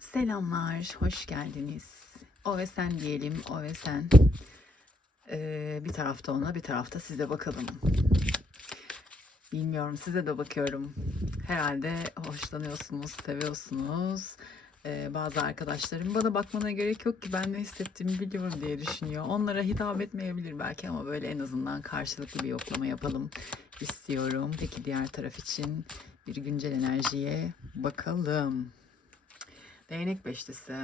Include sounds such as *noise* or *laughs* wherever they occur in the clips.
Selamlar, hoş geldiniz. O ve sen diyelim, o ve sen. Ee, bir tarafta ona, bir tarafta size bakalım. Bilmiyorum, size de bakıyorum. Herhalde hoşlanıyorsunuz, seviyorsunuz. Ee, bazı arkadaşlarım bana bakmana gerek yok ki ben ne hissettiğimi biliyorum diye düşünüyor. Onlara hitap etmeyebilir belki ama böyle en azından karşılıklı bir yoklama yapalım istiyorum. Peki diğer taraf için bir güncel enerjiye bakalım. Değnek beşlisi.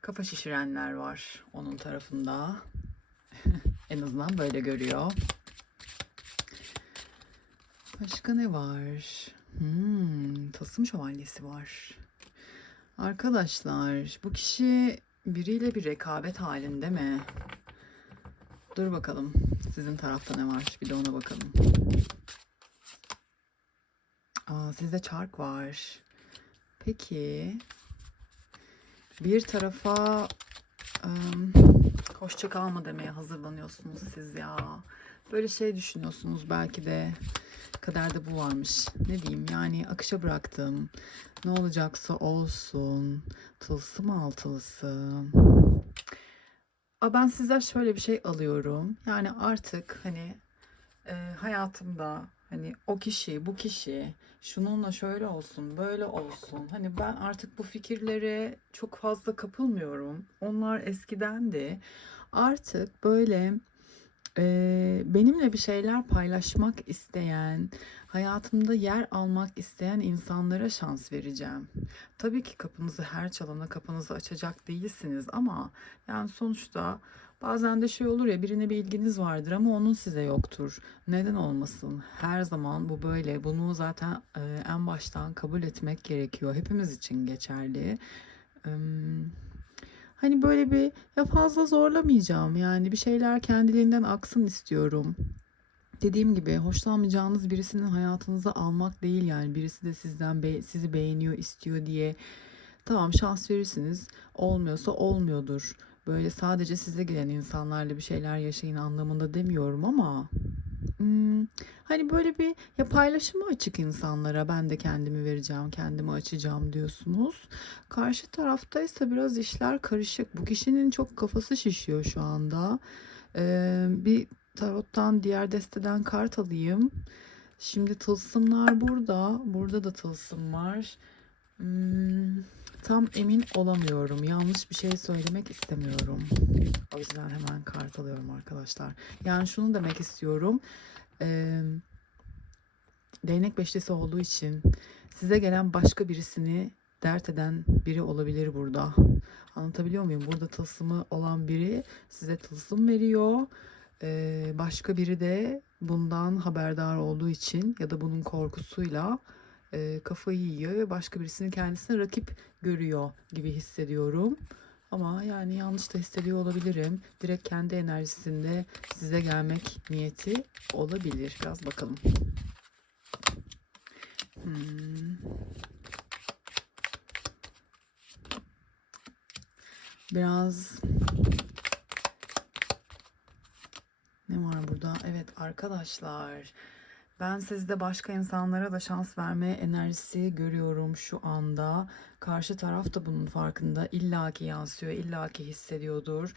Kafa şişirenler var onun tarafında. *laughs* en azından böyle görüyor. Başka ne var? Hmm, tasım şövalyesi var. Arkadaşlar bu kişi biriyle bir rekabet halinde mi? Dur bakalım sizin tarafta ne var? Bir de ona bakalım. Aa, sizde çark var. Peki bir tarafa ım, hoşça kal mı demeye hazırlanıyorsunuz siz ya. Böyle şey düşünüyorsunuz belki de kaderde bu varmış. Ne diyeyim yani akışa bıraktım. Ne olacaksa olsun. Tılsım altılısı. Aa, ben sizden şöyle bir şey alıyorum. Yani artık hani e, hayatımda hani o kişi, bu kişi şununla şöyle olsun, böyle olsun. Hani ben artık bu fikirlere çok fazla kapılmıyorum. Onlar eskidendi. Artık böyle e, benimle bir şeyler paylaşmak isteyen, hayatımda yer almak isteyen insanlara şans vereceğim. Tabii ki kapınızı her çalana kapınızı açacak değilsiniz ama yani sonuçta bazen de şey olur ya birine bir ilginiz vardır ama onun size yoktur. Neden olmasın? Her zaman bu böyle. Bunu zaten e, en baştan kabul etmek gerekiyor. Hepimiz için geçerli. Im, Hani böyle bir ya fazla zorlamayacağım yani bir şeyler kendiliğinden aksın istiyorum. Dediğim gibi hoşlanmayacağınız birisinin hayatınıza almak değil yani birisi de sizden be- sizi beğeniyor istiyor diye tamam şans verirsiniz olmuyorsa olmuyordur. Böyle sadece size gelen insanlarla bir şeyler yaşayın anlamında demiyorum ama hmm, hani böyle bir ya paylaşıma açık insanlara ben de kendimi vereceğim kendimi açacağım diyorsunuz. Karşı taraftaysa biraz işler karışık. Bu kişinin çok kafası şişiyor şu anda. Ee, bir tarottan diğer desteden kart alayım. Şimdi tılsımlar burada. Burada da tılsım var. Hmm, tam emin olamıyorum. Yanlış bir şey söylemek istemiyorum. O yüzden hemen kart alıyorum arkadaşlar. Yani şunu demek istiyorum. Ee, değnek beşlisi olduğu için size gelen başka birisini dert eden biri olabilir burada. Anlatabiliyor muyum? Burada tılsımı olan biri size tılsım veriyor. Ee, başka biri de bundan haberdar olduğu için ya da bunun korkusuyla e, kafayı yiyor ve başka birisini kendisine rakip görüyor gibi hissediyorum. Ama yani yanlış da hissediyor olabilirim. Direkt kendi enerjisinde size gelmek niyeti olabilir. Biraz bakalım. Hmm. Biraz ne var burada? Evet arkadaşlar. Ben sizde başka insanlara da şans verme enerjisi görüyorum şu anda. Karşı taraf da bunun farkında. illaki yansıyor, illaki hissediyordur.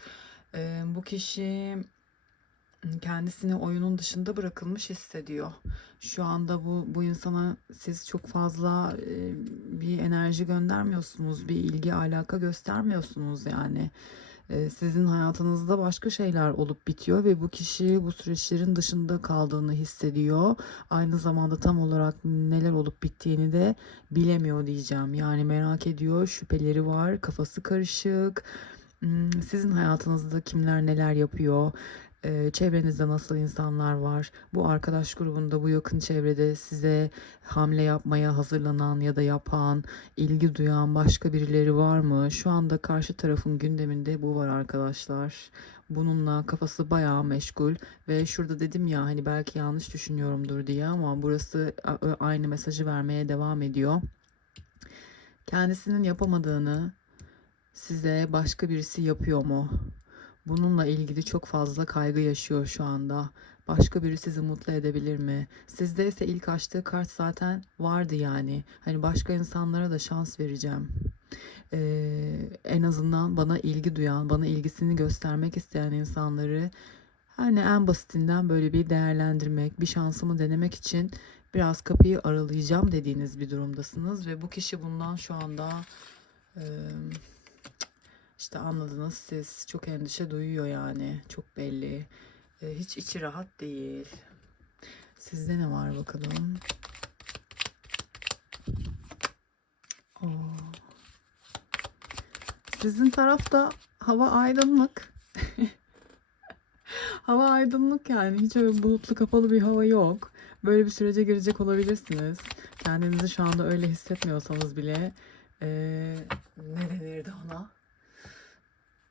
Ee, bu kişi kendisini oyunun dışında bırakılmış hissediyor. Şu anda bu bu insana siz çok fazla e, bir enerji göndermiyorsunuz, bir ilgi alaka göstermiyorsunuz yani. E, sizin hayatınızda başka şeyler olup bitiyor ve bu kişi bu süreçlerin dışında kaldığını hissediyor. Aynı zamanda tam olarak neler olup bittiğini de bilemiyor diyeceğim. Yani merak ediyor, şüpheleri var, kafası karışık. Hmm, Sizin hayatınızda kimler neler yapıyor? Ee, çevrenizde nasıl insanlar var? Bu arkadaş grubunda, bu yakın çevrede size hamle yapmaya hazırlanan ya da yapan, ilgi duyan başka birileri var mı? Şu anda karşı tarafın gündeminde bu var arkadaşlar. Bununla kafası bayağı meşgul ve şurada dedim ya hani belki yanlış düşünüyorumdur diye ama burası aynı mesajı vermeye devam ediyor. Kendisinin yapamadığını size başka birisi yapıyor mu? Bununla ilgili çok fazla kaygı yaşıyor şu anda. Başka biri sizi mutlu edebilir mi? Sizde ise ilk açtığı kart zaten vardı yani. Hani başka insanlara da şans vereceğim. Ee, en azından bana ilgi duyan, bana ilgisini göstermek isteyen insanları hani en basitinden böyle bir değerlendirmek, bir şansımı denemek için biraz kapıyı aralayacağım dediğiniz bir durumdasınız ve bu kişi bundan şu anda e, işte anladınız siz çok endişe duyuyor yani çok belli. E, hiç içi rahat değil. Sizde ne var bakalım? Oo. Sizin tarafta hava aydınlık. *laughs* hava aydınlık yani hiç öyle bulutlu kapalı bir hava yok. Böyle bir sürece girecek olabilirsiniz. Kendinizi şu anda öyle hissetmiyorsanız bile ee, ne denirdi ona?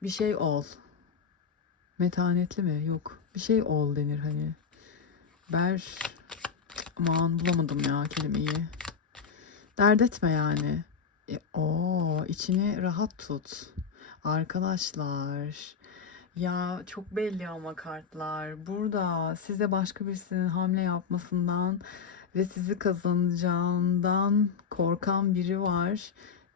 Bir şey ol. Metanetli mi? Yok. Bir şey ol denir hani. Ber aman bulamadım ya kelimeyi. Dert etme yani. E, o içini rahat tut. Arkadaşlar. Ya çok belli ama kartlar. Burada size başka birisinin hamle yapmasından ve sizi kazanacağından korkan biri var.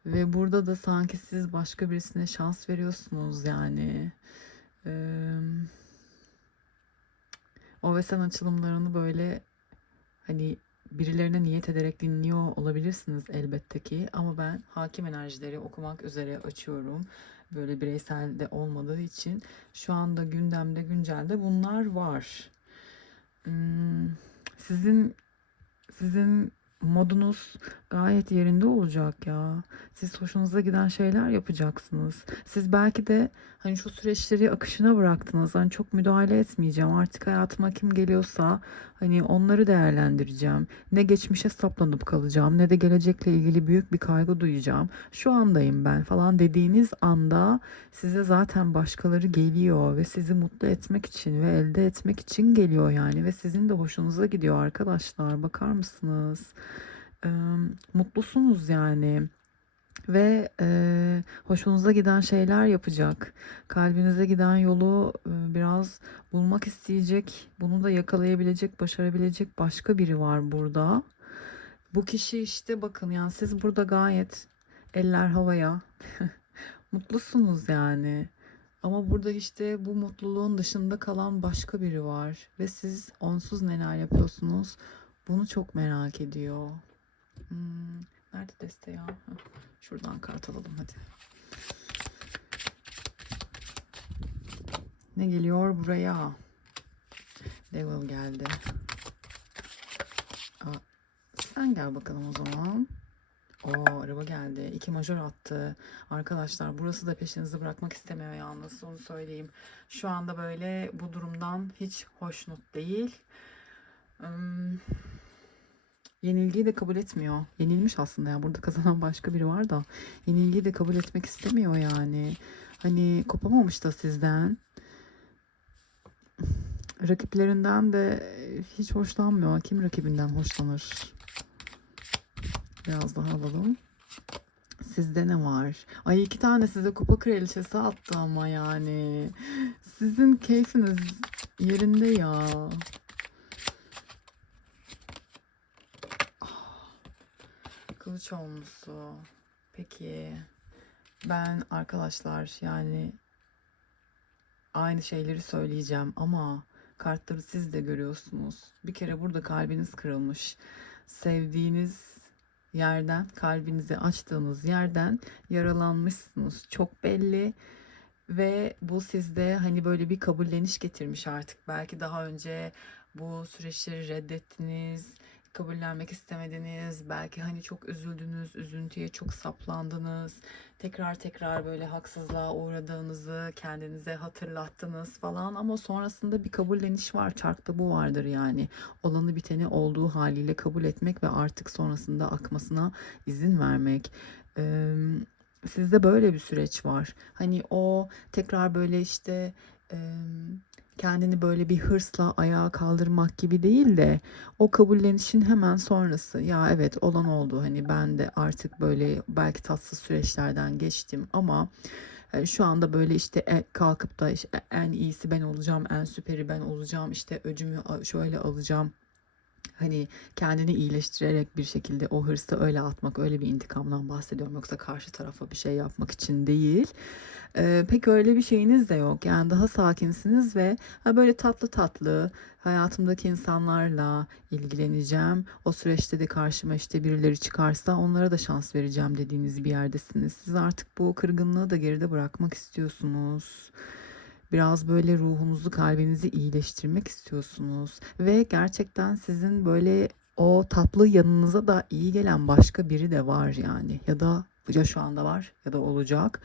Ve burada da sanki siz başka birisine şans veriyorsunuz yani. Eee o ve sen açılımlarını böyle hani birilerine niyet ederek dinliyor olabilirsiniz elbette ki ama ben hakim enerjileri okumak üzere açıyorum. Böyle bireysel de olmadığı için şu anda gündemde güncelde bunlar var. Hmm, Sizin sizin modunuz gayet yerinde olacak ya. Siz hoşunuza giden şeyler yapacaksınız. Siz belki de hani şu süreçleri akışına bıraktınız. Hani çok müdahale etmeyeceğim. Artık hayatıma kim geliyorsa hani onları değerlendireceğim. Ne geçmişe saplanıp kalacağım ne de gelecekle ilgili büyük bir kaygı duyacağım. Şu andayım ben falan dediğiniz anda size zaten başkaları geliyor ve sizi mutlu etmek için ve elde etmek için geliyor yani ve sizin de hoşunuza gidiyor arkadaşlar. Bakar mısınız? Ee, mutlusunuz yani ve e, hoşunuza giden şeyler yapacak. Kalbinize giden yolu e, biraz bulmak isteyecek, bunu da yakalayabilecek, başarabilecek başka biri var burada. Bu kişi işte bakın yani siz burada gayet eller havaya *laughs* mutlusunuz yani. Ama burada işte bu mutluluğun dışında kalan başka biri var ve siz onsuz neler yapıyorsunuz? Bunu çok merak ediyor. Hmm, nerede deste ya? Şuradan kart alalım hadi. Ne geliyor buraya? Devil geldi. Aa, sen gel bakalım o zaman. O araba geldi. İki majör attı. Arkadaşlar burası da peşinizi bırakmak istemiyor yalnız onu söyleyeyim. Şu anda böyle bu durumdan hiç hoşnut değil. Hmm, yenilgiyi de kabul etmiyor. Yenilmiş aslında ya. Burada kazanan başka biri var da. Yenilgiyi de kabul etmek istemiyor yani. Hani kopamamış da sizden. Rakiplerinden de hiç hoşlanmıyor. Kim rakibinden hoşlanır? Biraz daha alalım. Sizde ne var? Ay iki tane size kupa kraliçesi attı ama yani. Sizin keyfiniz yerinde ya. Kılıç olmuşsu. Peki. Ben arkadaşlar yani aynı şeyleri söyleyeceğim ama kartları siz de görüyorsunuz. Bir kere burada kalbiniz kırılmış. Sevdiğiniz yerden, kalbinizi açtığınız yerden yaralanmışsınız. Çok belli ve bu sizde hani böyle bir kabulleniş getirmiş artık. Belki daha önce bu süreçleri reddettiniz, kabullenmek istemediniz. Belki hani çok üzüldünüz, üzüntüye çok saplandınız. Tekrar tekrar böyle haksızlığa uğradığınızı kendinize hatırlattınız falan ama sonrasında bir kabulleniş var. Çarkta bu vardır yani. Olanı biteni olduğu haliyle kabul etmek ve artık sonrasında akmasına izin vermek. Ee, sizde böyle bir süreç var. Hani o tekrar böyle işte e, kendini böyle bir hırsla ayağa kaldırmak gibi değil de o kabullenişin hemen sonrası ya evet olan oldu. Hani ben de artık böyle belki tatsız süreçlerden geçtim ama e, şu anda böyle işte e- kalkıp da işte en iyisi ben olacağım en süperi ben olacağım işte öcümü şöyle alacağım hani kendini iyileştirerek bir şekilde o hırsı öyle atmak, öyle bir intikamdan bahsediyorum. Yoksa karşı tarafa bir şey yapmak için değil. Ee, pek öyle bir şeyiniz de yok. Yani daha sakinsiniz ve ha, böyle tatlı tatlı hayatımdaki insanlarla ilgileneceğim. O süreçte de karşıma işte birileri çıkarsa onlara da şans vereceğim dediğiniz bir yerdesiniz. Siz artık bu kırgınlığı da geride bırakmak istiyorsunuz. Biraz böyle ruhunuzu, kalbinizi iyileştirmek istiyorsunuz. Ve gerçekten sizin böyle o tatlı yanınıza da iyi gelen başka biri de var yani. Ya da ya şu anda var ya da olacak.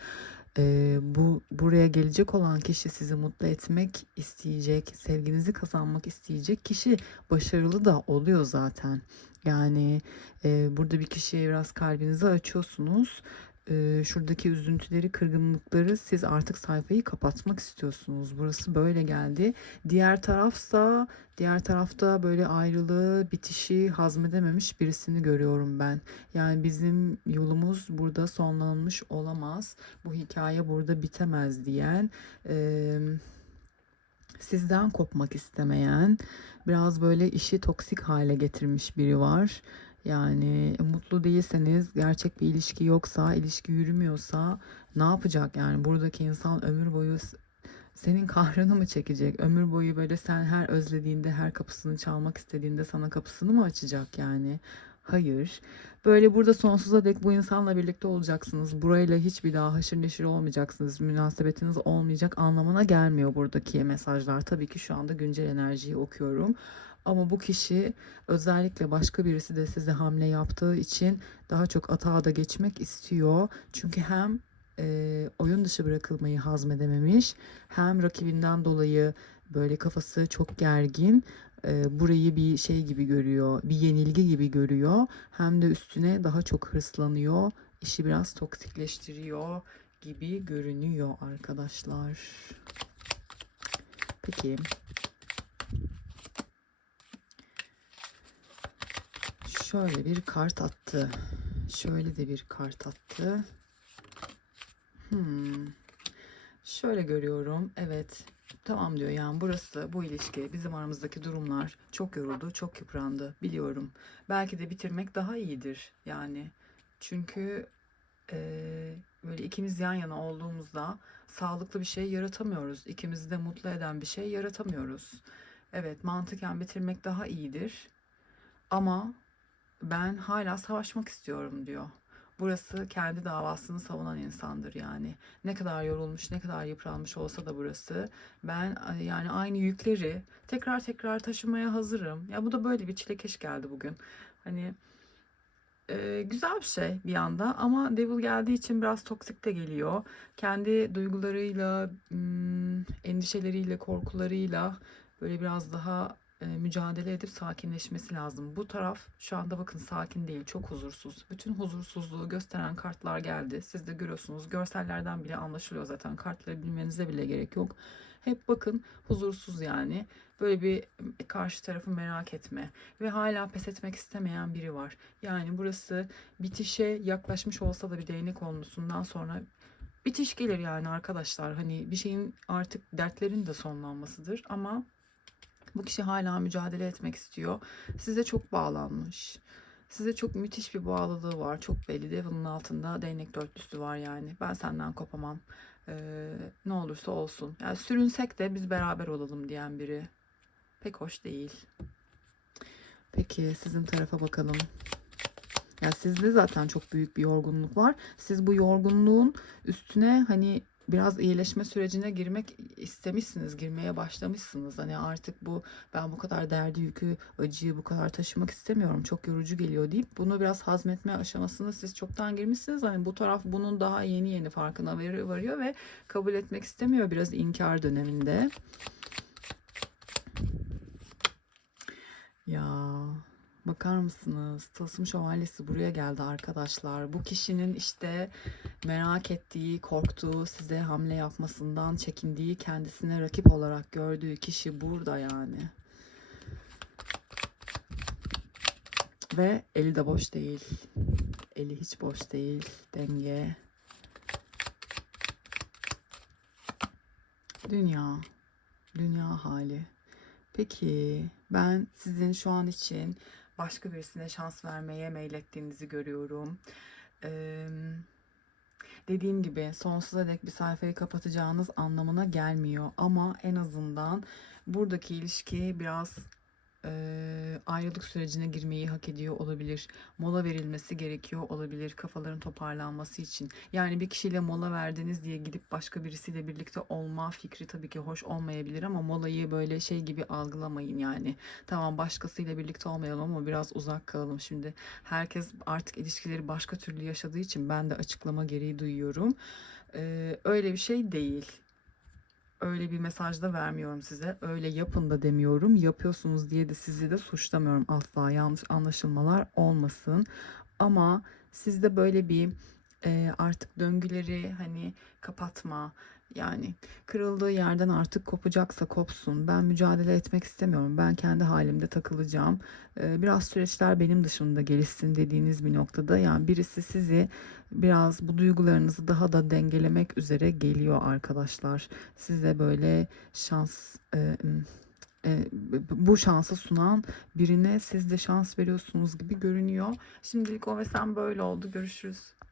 Ee, bu buraya gelecek olan kişi sizi mutlu etmek isteyecek, sevginizi kazanmak isteyecek kişi başarılı da oluyor zaten. Yani e, burada bir kişiye biraz kalbinizi açıyorsunuz. E, şuradaki üzüntüleri, kırgınlıkları siz artık sayfayı kapatmak istiyorsunuz. Burası böyle geldi. Diğer tarafsa, diğer tarafta böyle ayrılığı, bitişi hazmedememiş birisini görüyorum ben. Yani bizim yolumuz burada sonlanmış olamaz. Bu hikaye burada bitemez diyen, e, sizden kopmak istemeyen, biraz böyle işi toksik hale getirmiş biri var. Yani mutlu değilseniz, gerçek bir ilişki yoksa, ilişki yürümüyorsa ne yapacak? Yani buradaki insan ömür boyu senin *laughs* kahrını mı çekecek? Ömür boyu böyle sen her özlediğinde, her kapısını çalmak istediğinde sana kapısını mı açacak yani? Hayır. Böyle burada sonsuza dek bu insanla birlikte olacaksınız. Burayla hiçbir daha haşır neşir olmayacaksınız. Münasebetiniz olmayacak anlamına gelmiyor buradaki mesajlar. Tabii ki şu anda güncel enerjiyi okuyorum. Ama bu kişi özellikle başka birisi de size hamle yaptığı için daha çok atağa da geçmek istiyor. Çünkü hem e, oyun dışı bırakılmayı hazmedememiş hem rakibinden dolayı böyle kafası çok gergin e, burayı bir şey gibi görüyor, bir yenilgi gibi görüyor. Hem de üstüne daha çok hırslanıyor, işi biraz toksikleştiriyor gibi görünüyor arkadaşlar. Peki. Şöyle bir kart attı. Şöyle de bir kart attı. Hmm. Şöyle görüyorum. Evet. Tamam diyor yani burası bu ilişki bizim aramızdaki durumlar çok yoruldu çok yıprandı biliyorum. Belki de bitirmek daha iyidir yani. Çünkü eee, böyle ikimiz yan yana olduğumuzda sağlıklı bir şey yaratamıyoruz. İkimizi de mutlu eden bir şey yaratamıyoruz. Evet mantıken bitirmek daha iyidir. Ama ben hala savaşmak istiyorum diyor. Burası kendi davasını savunan insandır yani. Ne kadar yorulmuş, ne kadar yıpranmış olsa da burası. Ben yani aynı yükleri tekrar tekrar taşımaya hazırım. Ya bu da böyle bir çilekeş geldi bugün. Hani e, güzel bir şey bir yanda ama Devil geldiği için biraz toksik de geliyor. Kendi duygularıyla, endişeleriyle, korkularıyla böyle biraz daha e, mücadele edip sakinleşmesi lazım. Bu taraf şu anda bakın sakin değil, çok huzursuz. Bütün huzursuzluğu gösteren kartlar geldi. Siz de görüyorsunuz. Görsellerden bile anlaşılıyor zaten. Kartları bilmenize bile gerek yok. Hep bakın huzursuz yani. Böyle bir e, karşı tarafı merak etme ve hala pes etmek istemeyen biri var. Yani burası bitişe yaklaşmış olsa da bir değnek olmasından sonra bitiş gelir yani arkadaşlar. Hani bir şeyin artık dertlerin de sonlanmasıdır ama bu kişi hala mücadele etmek istiyor. Size çok bağlanmış. Size çok müthiş bir bağlılığı var. Çok belli. Devil'ın altında değnek dörtlüsü var yani. Ben senden kopamam. Ee, ne olursa olsun. Yani sürünsek de biz beraber olalım diyen biri. Pek hoş değil. Peki sizin tarafa bakalım. Ya sizde zaten çok büyük bir yorgunluk var. Siz bu yorgunluğun üstüne hani biraz iyileşme sürecine girmek istemişsiniz, girmeye başlamışsınız. Hani artık bu ben bu kadar derdi yükü, acıyı bu kadar taşımak istemiyorum. Çok yorucu geliyor deyip bunu biraz hazmetme aşamasına siz çoktan girmişsiniz. Hani bu taraf bunun daha yeni yeni farkına var- varıyor ve kabul etmek istemiyor biraz inkar döneminde. Ya bakar mısınız? Tılsım şövalyesi buraya geldi arkadaşlar. Bu kişinin işte merak ettiği, korktuğu, size hamle yapmasından çekindiği, kendisine rakip olarak gördüğü kişi burada yani. Ve eli de boş değil. Eli hiç boş değil. Denge. Dünya. Dünya hali. Peki ben sizin şu an için başka birisine şans vermeye meylettiğinizi görüyorum. Eee, dediğim gibi sonsuza dek bir sayfayı kapatacağınız anlamına gelmiyor. Ama en azından buradaki ilişki biraz eee, ayrılık sürecine girmeyi hak ediyor olabilir. Mola verilmesi gerekiyor olabilir kafaların toparlanması için. Yani bir kişiyle mola verdiniz diye gidip başka birisiyle birlikte olma fikri tabii ki hoş olmayabilir ama molayı böyle şey gibi algılamayın yani. Tamam başkasıyla birlikte olmayalım ama biraz uzak kalalım. Şimdi herkes artık ilişkileri başka türlü yaşadığı için ben de açıklama gereği duyuyorum. Ee, öyle bir şey değil. Öyle bir mesaj da vermiyorum size. Öyle yapın da demiyorum. Yapıyorsunuz diye de sizi de suçlamıyorum asla. Yanlış anlaşılmalar olmasın. Ama sizde böyle bir e, artık döngüleri hani kapatma yani kırıldığı yerden artık kopacaksa kopsun. Ben mücadele etmek istemiyorum. Ben kendi halimde takılacağım. Ee, biraz süreçler benim dışımda gelişsin dediğiniz bir noktada yani birisi sizi biraz bu duygularınızı daha da dengelemek üzere geliyor arkadaşlar. Size böyle şans e, e, bu şansı sunan birine siz de şans veriyorsunuz gibi görünüyor. Şimdilik o ve sen böyle oldu. Görüşürüz.